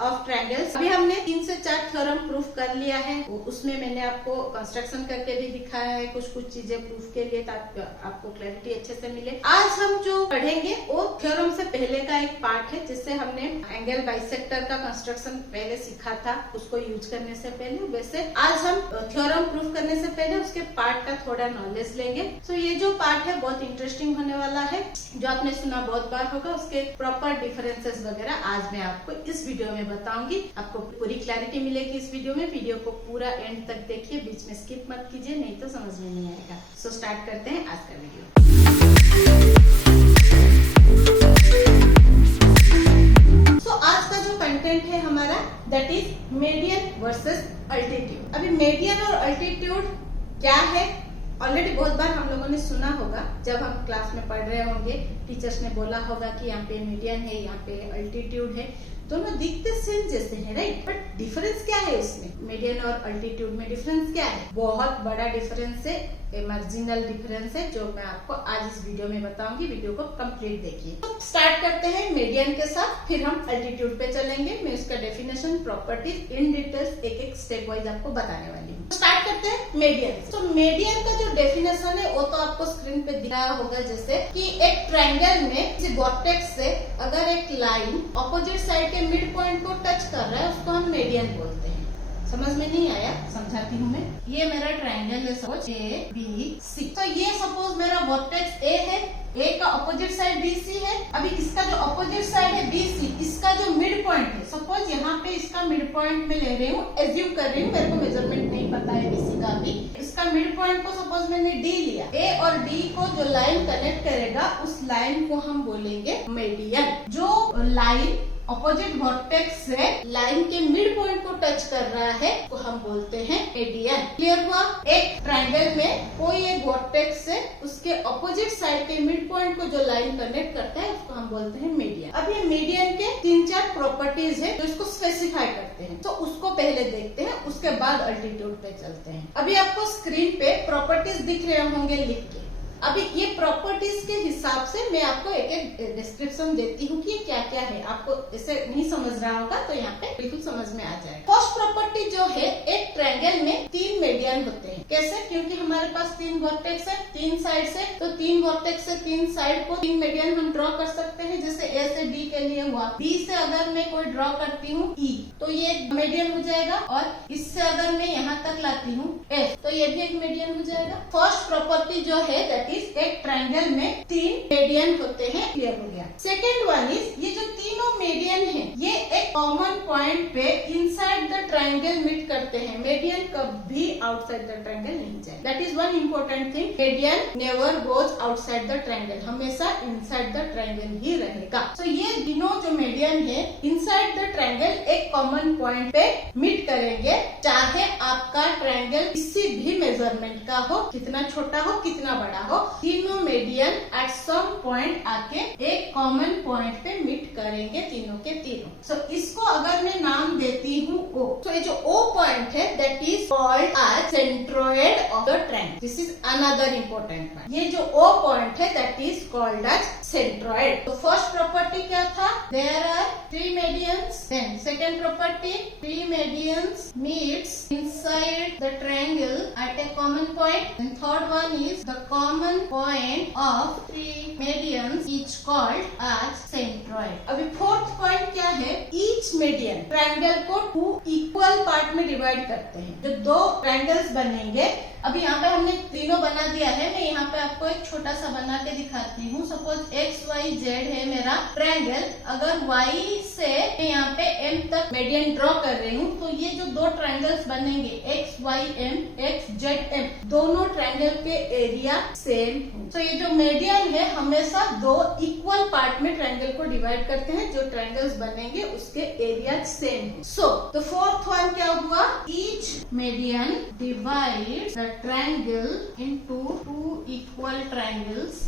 Of triangles. अभी हमने 3 से 4 थ्योरम प्रूफ कर लिया है, उसमें मैंने आपको कंस्ट्रक्शन करके भी दिखाया है कुछ चीजें प्रूफ के लिए, ताकि आपको क्लैरिटी अच्छे से मिले। आज हम जो पढ़ेंगे वो थ्योरम से पहले का एक पार्ट है, जिससे हमने एंगल बाइसेक्टर का कंस्ट्रक्शन पहले सीखा था, उसको यूज करने से पहले। वैसे आज हम थ्योरम प्रूफ करने से पहले उसके पार्ट का थोड़ा नॉलेज लेंगे। तो ये जो पार्ट है बहुत इंटरेस्टिंग होने वाला है, जो आपने सुना बहुत बार होगा। उसके प्रॉपर डिफरेंसेस वगैरह आज मैं आपको इस वीडियो में बताऊंगी। आपको पूरी क्लैरिटी मिलेगी इस वीडियो में। वीडियो को पूरा एंड तक देखिए, बीच में स्किप मत कीजिए, नहीं तो समझ में नहीं आएगा। सो स्टार्ट करते हैं आज का वीडियो। तो आज का जो कंटेंट है हमारा, that is median versus altitude. अभी मीडियन और अल्टीट्यूड क्या है, ऑलरेडी बहुत बार हम लोगों ने सुना होगा। जब हम क्लास में पढ़ रहे होंगे, टीचर्स ने बोला होगा कि यहाँ पे मीडियन है, यहाँ पे अल्टीट्यूड है। दोनों दिखते सेम जैसे हैं, राइट? बट डिफरेंस क्या है उसमें? मीडियन और अल्टीट्यूड में डिफरेंस क्या है? बहुत बड़ा डिफरेंस है, मार्जिनल डिफरेंस है, जो मैं आपको आज इस वीडियो में बताऊंगी। वीडियो को कंप्लीट देखिए। तो स्टार्ट करते हैं मीडियन के साथ, फिर हम अल्टीट्यूड पे चलेंगे। मैं उसका डेफिनेशन, प्रॉपर्टीज इन डिटेल्स एक एक स्टेप वाइज आपको बताने वाली हूँ। स्टार्ट करते हैं मीडियन। तो मीडियन का जो डेफिनेशन है वो तो आपको स्क्रीन पे दिख रहा होगा, जैसे कि एक ट्रायंगल में किसी वर्टेक्स से अगर एक लाइन ऑपोजिट साइड के मिड पॉइंट को टच कर रहा है, उसको हम मीडियन बोलते हैं। समझ में नहीं आया? समझाती हूँ मैं। ये मेरा ट्रायंगल है, सपोज ABC। तो ये सपोज मेरा वर्टेक्स A है, A का ऑपोजिट साइड BC है। अभी इसका जो ऑपोजिट साइड है BC, इसका जो मिड पॉइंट है, सपोज यहाँ पे इसका मिड पॉइंट में ले रही हूँ, एज्यूम कर रही हूँ, मेरे को मेजरमेंट नहीं पता है BC का भी। इसका मिड पॉइंट को सपोज मैंने D लिया। A और D को जो लाइन कनेक्ट करेगा, उस लाइन को हम बोलेंगे मीडियन। जो लाइन ऑपोजिट वर्टेक्स से लाइन के मिड पॉइंट को टच कर रहा है, तो हम बोलते हैं मीडियन। क्लियर हुआ? एक ट्रायंगल में कोई एक वर्टेक्स से उसके ऑपोजिट साइड के मिड पॉइंट को जो लाइन कनेक्ट करता है, उसको हम बोलते हैं मीडियन। अब ये मीडियन के 3-4 प्रॉपर्टीज है जो इसको स्पेसिफाई करते हैं, तो उसको पहले देखते हैं, उसके बाद अल्टीट्यूड पे चलते हैं। अभी आपको स्क्रीन पे प्रॉपर्टीज दिख रहे होंगे लिख के। अभी ये प्रॉपर्टीज के हिसाब से मैं आपको एक एक डिस्क्रिप्शन देती हूँ कि ये क्या क्या है। आपको इसे नहीं समझ रहा होगा तो यहाँ पे बिल्कुल समझ में आ जाएगा। फर्स्ट प्रॉपर्टी जो है, एक ट्रायंगल में 3 मीडियन होते हैं। कैसे? क्योंकि हमारे पास 3 वर्टेक्स है 3 साइड से, तो 3 वर्टेक्स से 3 साइड को 3 मीडियन हम ड्रॉ कर सकते हैं। जैसे A से B के लिए हुआ, B से अगर मैं कोई ड्रॉ करती हूँ E, तो ये एक मीडियन हो जाएगा। और इससे अगर मैं यहाँ तक लाती हूँ F, तो ये भी एक मीडियन हो जाएगा। फर्स्ट प्रॉपर्टी जो है, एक ट्रायंगल में 3 मीडियन होते हैं। क्लियर हो गया? सेकेंड वन इज, ये जो तीनों मीडियन है, ये एक कॉमन पॉइंट पे इनसाइड द ट्रायंगल मीट करते हैं। मीडियन कभी आउटसाइड द ट्रायंगल नहीं जाए। That is one important thing. Median never goes outside the triangle, हमेशा इनसाइड द ट्रायंगल ही रहेगा। तो ये तीनों जो मीडियन है, इनसाइड द ट्रायंगल एक कॉमन पॉइंट पे मीट करेंगे, चाहे आपका ट्रायंगल किसी भी मेजरमेंट का हो, कितना छोटा हो कितना बड़ा हो। तीनों मीडियन एट सम पॉइंट आके एक कॉमन पॉइंट पे मीट करेंगे, तीनों के तीनों। सो इसको अगर मैं नाम देती हूँ O, तो ये जो O पॉइंट है, that is called as centroid of the triangle. This is another important point. ये जो O पॉइंट है, that is called as centroid. तो फर्स्ट प्रॉपर्टी क्या था? There are 3 medians. Then second property, 3 medians meets inside the triangle at a common point. And third one is the common point of 3 medians each called as centroid. अभी fourth point क्या है? Each median triangle को 2 equal part में divide करते हैं। जो 2 triangles बनेंगे, अभी यहाँ पे हमने तीनों बना दिया है। मैं यहाँ पे आपको एक छोटा सा बना के दिखाती हूँ। सपोज XYZ है मेरा ट्रायंगल। अगर Y से मैं यहाँ पे M तक मीडियन ड्रॉ कर रही हूँ, तो ये जो 2 ट्रायंगल्स बनेंगे, XYM, XZM, दोनों ट्रायंगल के एरिया सेम। तो ये जो मीडियन है, हमेशा 2 इक्वल पार्ट में ट्रायंगल को डिवाइड करते हैं। जो ट्रायंगल्स बनेंगे उसके area same. So the fourth one क्या हुआ? Each median divides the triangle into 2 equal triangles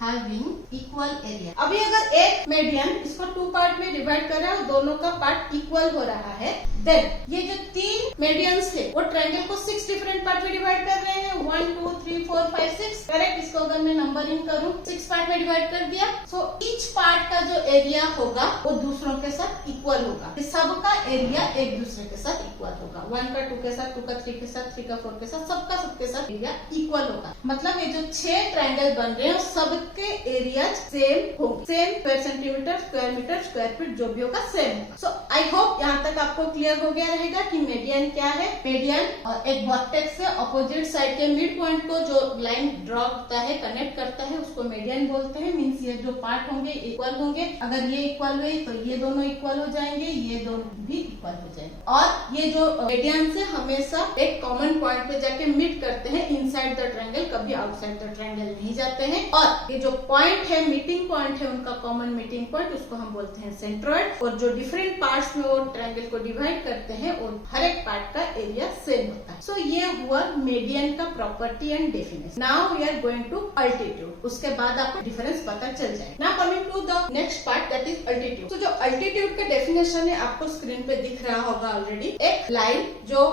having equal area। अभी अगर एक मीडियन इसको 2 पार्ट में डिवाइड कर रहा है, दोनों का पार्ट इक्वल हो रहा है, देन ये जो 3 मीडियंस थे वो ट्रायंगल को 6 डिफरेंट पार्ट में डिवाइड कर रहे हैं। 1 2 3 4 5 6 करेक्ट। इसको अगर मैं नंबरिंग करूं 6 पार्ट में डिवाइड कर दिया। सो ईच पार्ट का जो एरिया होगा वो दूसरों के साथ इक्वल होगा। सबका एरिया एक दूसरे के साथ इक्वल होगा। 1 का 2 के साथ, 2 का 3 के साथ, 3 का 4 के साथ, सबका सबके साथ एरिया इक्वल होगा। मतलब ये जो 6 ट्रायंगल बन रहे हैं सबके एरिया सेम होंगे। Same square centimetre, square metre, square feet जो भी होगा सेम होगा। सो आई होप यहाँ तक आपको क्लियर हो गया रहेगा कि मीडियन क्या है। मीडियन एक वर्टेक्स से अपोजिट साइड के मिड पॉइंट को जो लाइन ड्रॉ करता है, कनेक्ट करता है, उसको मीडियन बोलते हैं। मीन्स ये जो पार्ट होंगे इक्वल होंगे। अगर ये इक्वल हुए तो ये दोनों इक्वल हो जाएंगे, ये दोनों भी इक्वल हो जाएंगे। और ये जो मीडियन से हमेशा एक कॉमन पॉइंट पे जाके मीट करते हैं इनसाइड द ट्रायंगल, कभी आउटसाइड द ट्रायंगल नहीं जाते हैं। और ये जो पॉइंट है, मीटिंग पॉइंट है उनका कॉमन मीटिंग पॉइंट, उसको हम बोलते हैं सेंट्रॉइड। और जो डिफरेंट पार्ट्स में वो ट्रायंगल को डिवाइड करते हैं और हर एक पार्ट का एरिया सेम होता है। सो ये हुआ मीडियन का property and definition. Now we are going to altitude. उसके बाद आपको डिफरेंस पता चल जाएगा। Now coming to the next part that is altitude. तो जो अल्टीट्यूड का डेफिनेशन है आपको स्क्रीन पे दिख रहा होगा ऑलरेडी। एक लाइन जो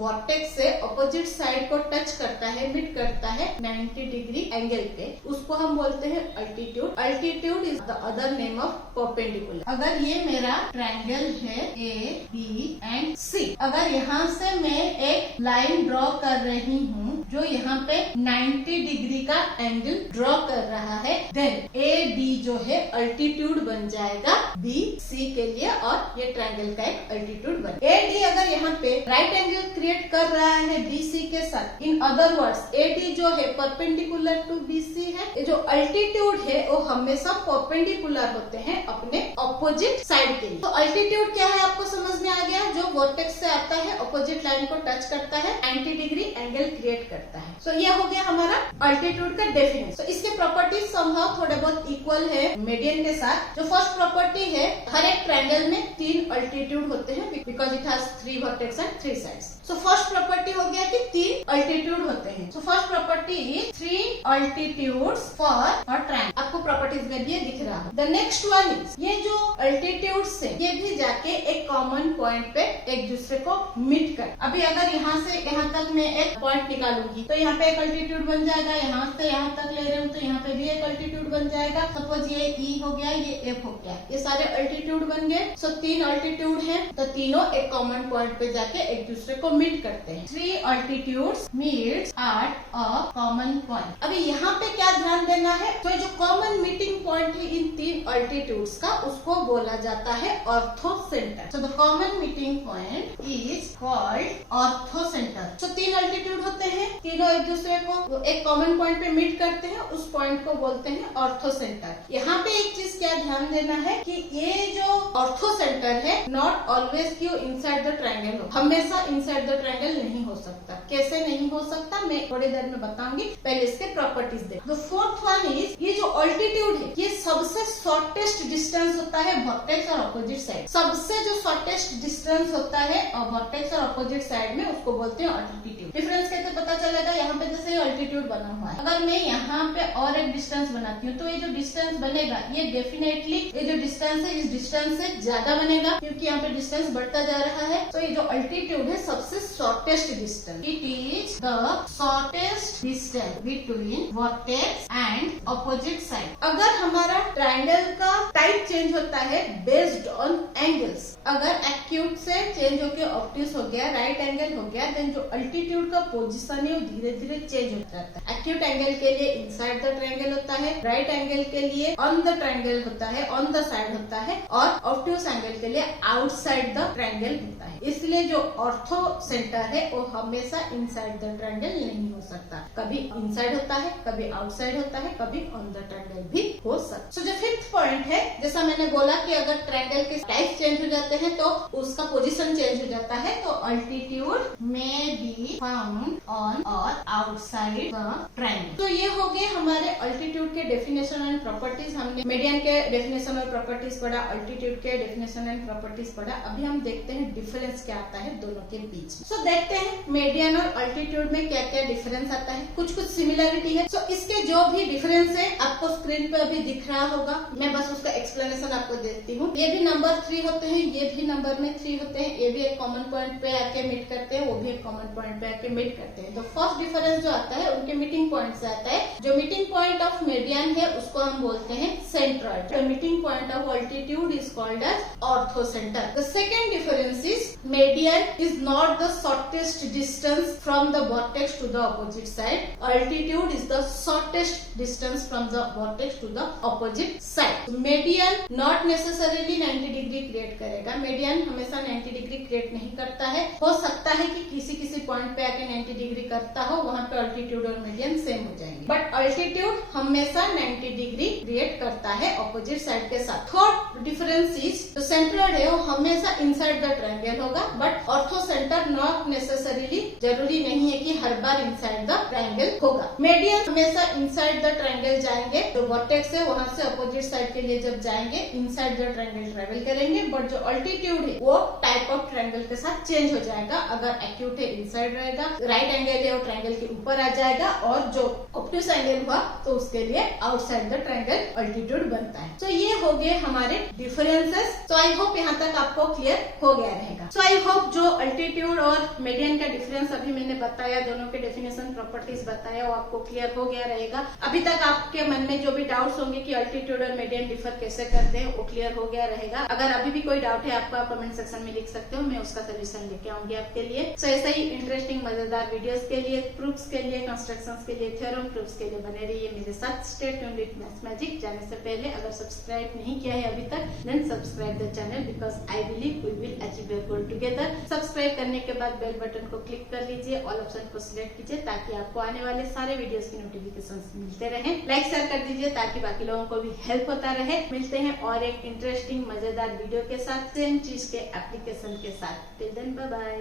वर्टेक्स से अपोजिट साइड को टच करता है, मिट करता है 90 डिग्री एंगल पे, उसको हम बोलते हैं altitude. Altitude is the other name of perpendicular. अगर ये मेरा ट्रायंगल है ए बी एंड सी, अगर यहाँ से मैं एक लाइन ड्रॉ कर रही हूँ जो यहाँ पे 90 डिग्री का एंगल ड्रॉ कर रहा है, देन ए डी जो है अल्टीट्यूड बन जाएगा बी सी के लिए और ये ट्रायंगल का एक अल्टीट्यूड बन। ए डी अगर यहाँ पे राइट एंगल क्रिएट कर रहा है बी सी के साथ, in other words A D जो है परपेंडिकुलर टू बी सी है। ये जो अल्टीट्यूड है वो हमेशा परपेंडिकुलर होते हैं अपने ऑपोजिट साइड के लिए। तो अल्टीट्यूड क्या है आपको समझ में आ गया। जो वर्टेक्स से आता है, ऑपोजिट लाइन को टच करता है, 90 डिग्री एंगल क्रिएट करता है। सो ये हो गया हमारा अल्टीट्यूड का डेफिनेशन। तो इसके प्रॉपर्टीज समहाउ थोड़े बहुत इक्वल है मीडियन के साथ। जो फर्स्ट प्रॉपर्टी है, हर एक ट्रायंगल में 3 अल्टीट्यूड होते हैं because it has 3 vertex and 3 sides. So first property हो गया कि 3 अल्टीट्यूड होते हैं। So first property is 3 altitudes for a triangle. आपको प्रॉपर्टीज में भी ये दिख रहा है। द नेक्स्ट वन इज ये जो अल्टीट्यूड्स है ये भी जाके एक कॉमन पॉइंट पे एक दूसरे को मीट कर। अभी अगर यहाँ से यहाँ तक मैं एक पॉइंट निकालूंगी तो यहाँ पे एक अल्टीट्यूड बन जाएगा। यहाँ से यहाँ तक ले रहे हूँ तो यहाँ पे भी एक अल्टीट्यूड बन जाएगा। सपोज ये ई हो गया, ये एफ हो गया, ये सारे अल्टीट्यूड बन गए। सो 3 अल्टीट्यूड है तो तीनों एक कॉमन पॉइंट पे जाके एक दूसरे को मीट करते हैं। 3 altitudes meets at a common point. अभी यहाँ पे क्या ध्यान देना है, तो जो कॉमन मीटिंग पॉइंट है इन 3 अल्टीट्यूड्स का, उसको बोला जाता है ortho centre. So the common meeting point is called ortho centre. So 3 altitude होते हैं, तीनों एक दूसरे को एक कॉमन पॉइंट पे मीट करते हैं, उस पॉइंट को बोलते हैं ऑर्थो सेंटर। यहाँ पे एक चीज क्या ध्यान देना है कि ये जो ऑर्थो सेंटर है नॉट ऑलवेज क्यों इनसाइड द ट्रायंगल हो, हमेशा इनसाइड द ट्रायंगल नहीं हो सकता। कैसे नहीं हो सकता मैं थोड़ी देर में बताऊंगी, पहले इसके प्रॉपर्टीज देखो। द फोर्थ वन इज ये जो अल्टीट्यूड है ये सबसे शॉर्टेस्ट डिस्टेंस होता है वर्टेक्स और अपोजिट साइड। सबसे जो शॉर्टेस्ट डिस्टेंस होता है वर्टेक्स और अपोजिट साइड में, उसको बोलते हैं अल्टीट्यूड। डिफरेंस कैसे पता चलेगा, यहाँ पे जैसे अल्टीट्यूड बना हुआ है, अगर मैं यहाँ पे और एक डिस्टेंस बनाती हूँ तो ये जो डिस्टेंस बनेगा ये डेफिनेटली ये जो डिस्टेंस है इस डिस्टेंस से ज्यादा बनेगा क्योंकि यहाँ पे डिस्टेंस बढ़ता जा रहा है। तो ये जो अल्टीट्यूड है सबसे shortest distance, it is the shortest distance between vertex and opposite side. अगर हमारा ट्रायंगल का टाइप चेंज होता है बेस्ड ऑन एंगल्स, अगर एक्यूट से चेंज होकर ऑब्ट्यूस हो गया, राइट एंगल हो गया, देन जो अल्टीट्यूड का पोजीशन है वो धीरे धीरे चेंज हो जाता है। एक्यूट एंगल के लिए इनसाइड द ट्रायंगल होता है, राइट एंगल के लिए ऑन द ट्रायंगल होता है, ऑन द साइड होता है, और ऑब्ट्यूस एंगल के लिए आउटसाइड द ट्रायंगल होता है। इसलिए जो ऑर्थो सेंटर है वो हमेशा इनसाइड द ट्रायंगल नहीं हो सकता, कभी इनसाइड होता है, कभी आउटसाइड होता है, कभी ऑन द ट्रायंगल भी हो सकता है। सो जो फिफ्थ पॉइंट है, जैसा मैंने बोला कि अगर ट्रायंगल के टाइप चेंज हो जाते हैं तो उसका पोजीशन चेंज हो जाता है, तो अल्टीट्यूड में बी फाउंड ऑन और आउटसाइड द ट्रायंगल। तो ये हो गए हमारे अल्टीट्यूड के डेफिनेशन एंड प्रॉपर्टीज। हमने मीडियन के डेफिनेशन और प्रॉपर्टीज पढ़ा, अल्टीट्यूड के डेफिनेशन एंड प्रॉपर्टीज पढ़ा। अभी हम देखते हैं डिफरेंस क्या आता है दोनों के बीच। सो देखते हैं मीडियन और अल्टीट्यूड में क्या क्या डिफरेंस आता है। कुछ कुछ सिमिलरिटी है। सो इसके जो भी डिफरेंस है आपको स्क्रीन पे अभी दिख रहा होगा, मैं बस उसका एक्सप्लेनेशन आपको देती हूँ। ये भी नंबर 3 होते हैं, ये भी नंबर में 3 होते हैं, ये भी एक कॉमन पॉइंट पे आके मीट करते हैं, वो भी एक कॉमन पॉइंट पे आके मीट करते हैं। तो फर्स्ट डिफरेंस जो आता है उनके मीटिंग पॉइंट से आता है। जो मीटिंग पॉइंट ऑफ मीडियन है उसको हम बोलते हैं centroid. The meeting point of altitude is called as orthocentre. The second difference is median is not the shortest distance from the vertex to the opposite side. Altitude is the shortest distance from the vertex to the opposite side. So, median not necessarily 90 degree create करेगा। median हमेशा 90 degree create नहीं करता है। हो सकता है कि किसी पॉइंट पे आके 90 डिग्री करता हो, वहां पे अल्टीट्यूड और मीडियन सेम हो जाएंगे। बट अल्टीट्यूड हमेशा 90 डिग्री क्रिएट करता है ऑपोजिट साइड के साथ। थर्ड डिफरेंस इज जो सेंट्रॉइड है वो हमेशा इनसाइड द ट्रायंगल होगा, but ortho centre not necessarily जरूरी नहीं है कि हर बार इनसाइड द ट्रायंगल होगा। मीडियन हमेशा इनसाइड द ट्रायंगल जाएंगे, जो वर्टेक्स है वहां से अपोजिट साइड के लिए जब जाएंगे इनसाइड द ट्रायंगल ट्रेवल करेंगे। बट जो अल्टीट्यूड है वो टाइप ऑफ ट्रायंगल के साथ चेंज हो जाएगा। अगर एक्यूट है इनसाइड रहेगा, राइट एंगल है वो ट्रायंगल के ऊपर आ जाएगा, और जो ऑब्ट्यूस एंगल हुआ तो उसके लिए आउटसाइड द ट्रायंगल अल्टीट्यूड बनता है। तो ये हो गए हमारे डिफरेंसेस। तो आई होप यहाँ तक आपको क्लियर हो गया रहेगा। सो आई होप जो अल्टीट्यूड और मीडियन का डिफरेंस अभी मैंने बताया, दोनों के डेफिनेशन प्रॉपर्टीज बताया, वो आपको क्लियर हो गया रहेगा। अभी तक आपके मन में जो भी डाउट्स होंगे कि अल्टीट्यूड और मीडियन डिफर कैसे करते हैं वो क्लियर हो गया रहेगा। अगर अभी भी कोई डाउट है आपका कमेंट सेक्शन में लिख सकते हो, मैं उसका सोल्यूशन लेके आऊंगी आपके लिए। सो ऐसे ही इंटरेस्टिंग मजेदार वीडियोस के लिए, प्रूफ्स के लिए, कंस्ट्रक्शंस के लिए, थ्योरम प्रूफ्स के लिए बने रहिए मेरे साथ। Stay tuned with maths magic. जाने से पहले अगर सब्सक्राइब नहीं किया है अभी तक, then subscribe the channel because I believe we will achieve your goal together. Subscribe करने के बाद बेल बटन को क्लिक कर लीजिए, ऑल ऑप्शन को सिलेक्ट कीजिए ताकि आपको आने वाले सारे वीडियोस की नोटिफिकेशंस मिलते रहे। लाइक शेयर कर दीजिए ताकि बाकी लोगों को भी हेल्प होता रहे। मिलते हैं और एक इंटरेस्टिंग मजेदार वीडियो के साथ, सेम चीज के एप्लीकेशन के साथ। Till then bye bye.